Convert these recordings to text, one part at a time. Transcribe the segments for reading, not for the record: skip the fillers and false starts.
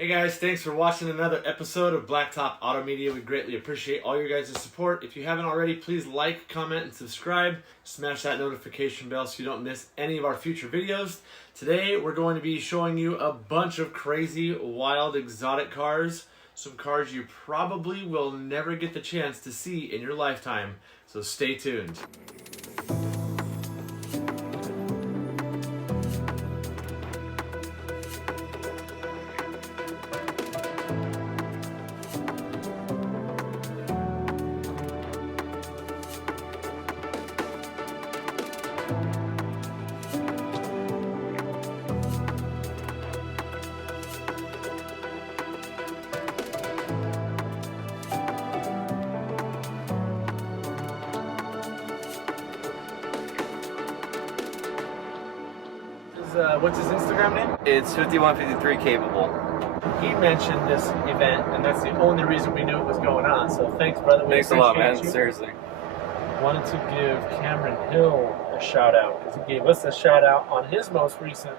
Hey guys, thanks for watching another episode of Blacktop Auto Media. We greatly appreciate all your guys' support. If you haven't already, please like, comment, and subscribe. Smash that notification bell so you don't miss any of our future videos. Today, we're going to be showing you a bunch of crazy, wild, exotic cars. Some cars you probably will never get the chance to see in your lifetime. So stay tuned. What's his Instagram name? It's 5153 capable. He mentioned this event, and that's the only reason we knew it was going on. So thanks, brother. Thanks a lot, man. Seriously. Wanted to give Cameron Hill a shout out because he gave us a shout out on his most recent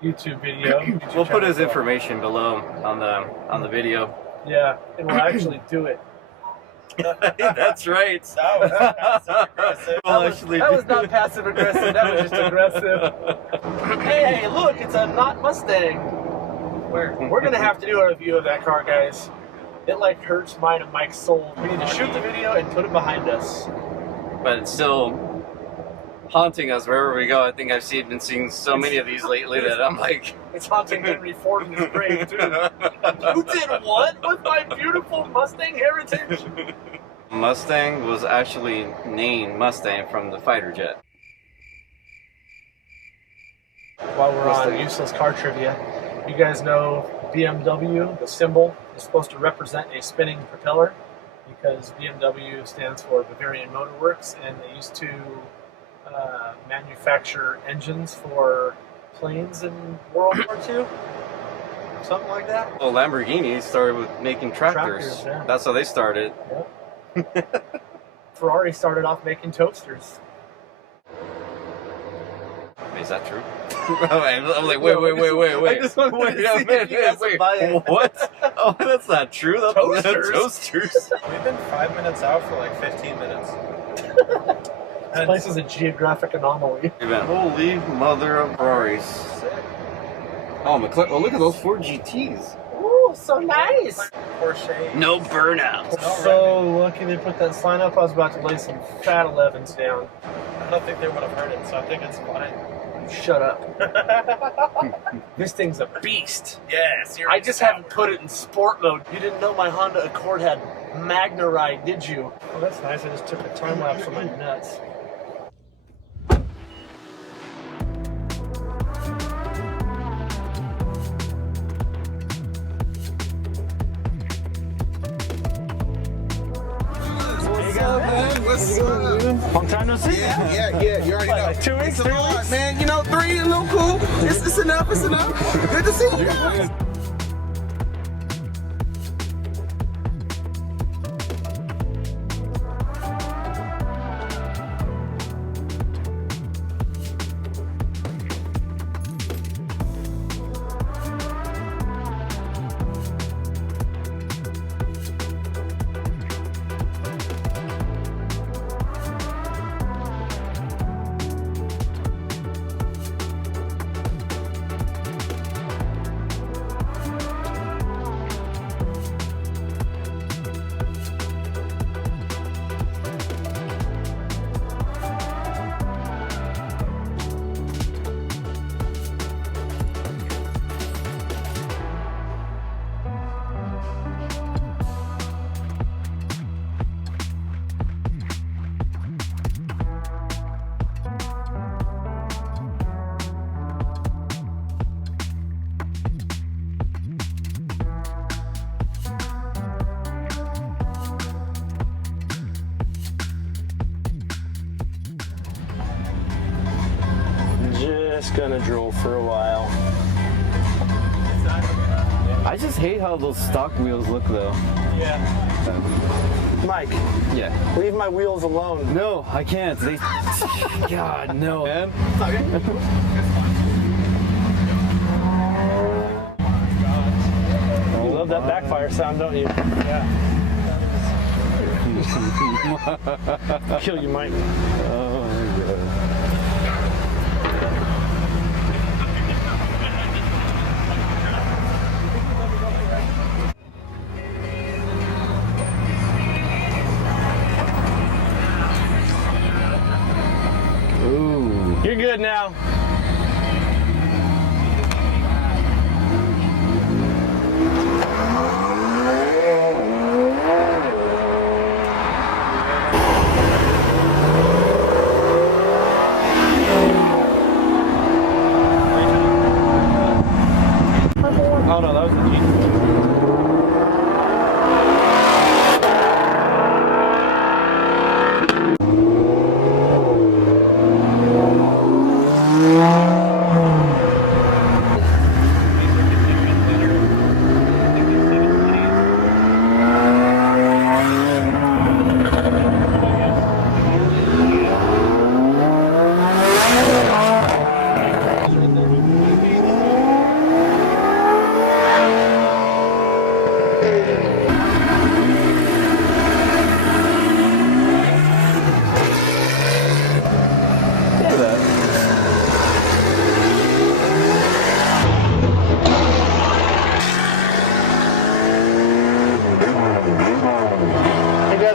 YouTube video. We'll put his information below on the video. Yeah, and we'll actually do it. That's right. That was passive aggressive. That was not passive aggressive. That was just aggressive. Hey, look, it's a not Mustang. We're gonna have to do a review of that car, guys. It like hurts mine and Mike's soul. We need to shoot the video and put it behind us. But it's still haunting us wherever we go. I think I've been seeing so many of these lately that I'm like... It's haunting Henry Ford in his grave, too. You did what with my beautiful Mustang heritage? Mustang was actually named Mustang from the fighter jet. While we're on useless car trivia, you guys know BMW, the symbol, is supposed to represent a spinning propeller because BMW stands for Bavarian Motor Works, and they used to manufacture engines for planes in World War II. Something like that. Well, Lamborghini started with making tractors. Yeah. That's how they started. Yep. Ferrari started off making toasters. Is that true? I'm like, wait. I just wanted to see if you guys would buy it. What? Oh, that's not true. That's toasters. We've been 5 minutes out for like 15 minutes. This place is a geographic anomaly. Holy mother of Ferraris. Oh, McLaren. Oh, look at those 4 GTs. Ooh, so nice. Porsche. No burnout. So lucky they put that sign up. I was about to lay some fat 11s down. I don't think they would have heard it, so I think it's fine. Shut up. This thing's a beast. Yes, I just haven't put it in sport mode. You didn't know my Honda Accord had Magna Ride, did you? Oh, that's nice. I just took a time lapse of my nuts. What's up? Long time no see. Yeah, you already know. Like 2 weeks, It's a 3 lot, weeks? man. You know, 3, a little cool. It's enough, Good to see you guys. Just gonna drill for a while. I just hate how those stock wheels look, though. Yeah. Mike, Yeah. leave my wheels alone. No, I can't. They. God, no, man. love that backfire sound, don't you? Yeah. Kill you, Mike. Oh my God. Ooh. You're good now. Oh no, that was the Jeep.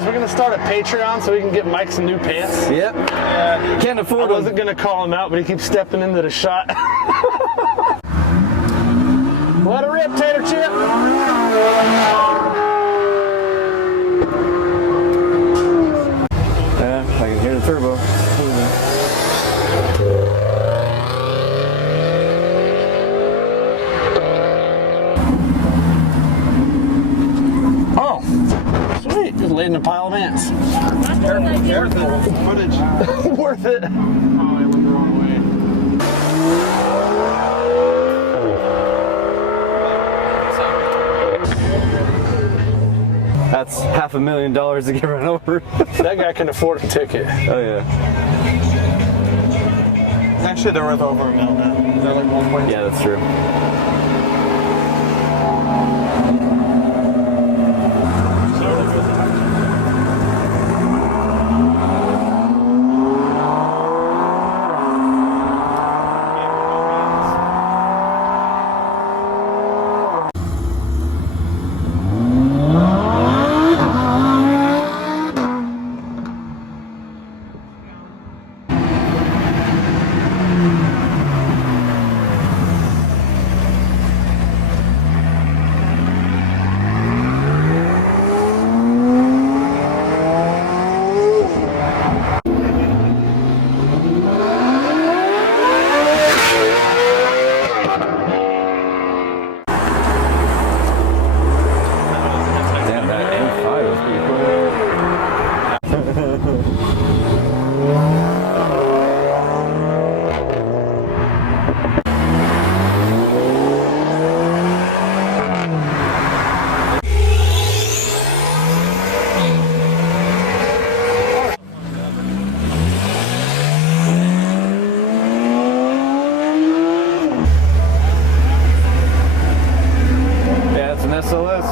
We're gonna start a Patreon so we can get Mike some new pants. Yep. Can't afford I them. wasn't gonna call him out, but he keeps stepping into the shot. Let her rip, Tater Chip. Yeah, I can hear the turbo. Oh, sweet. Just laid in a pile of ants. Footage. Worth it. Oh, I went the wrong way. That's $500,000 to get run over. That guy can afford a ticket. Oh yeah. Actually, they're worth over $1 million now. They're like 1.2. Yeah, that's true. Damn, that M5 was pretty Yeah, it's an SLS.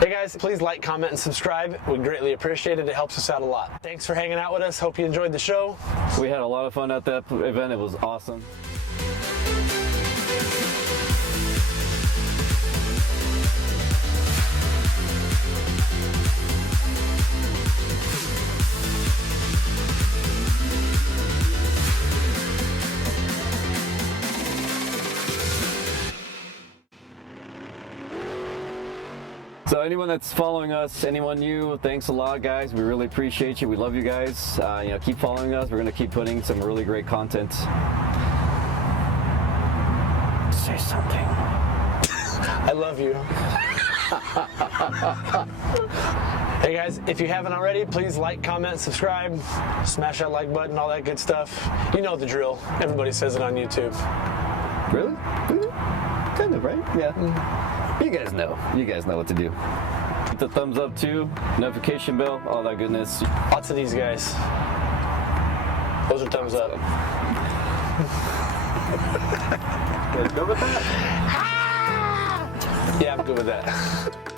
Hey guys, please like, comment, and subscribe. We'd greatly appreciate it. It helps us out a lot. Thanks for hanging out with us. Hope you enjoyed the show. We had a lot of fun at that event. It was awesome. So anyone that's following us, anyone new, thanks a lot, guys. We really appreciate you. We love you guys. Keep following us. We're gonna keep putting some really great content. Say something. I love you. Hey guys, if you haven't already, please like, comment, subscribe, smash that like button, all that good stuff. You know the drill. Everybody says it on YouTube. Really? Kind of, right? Yeah. You guys know. You guys know what to do. Hit the thumbs up too, notification bell, all that goodness. Lots of these guys. Those are thumbs up. You guys go with that? Yeah, I'm good with that.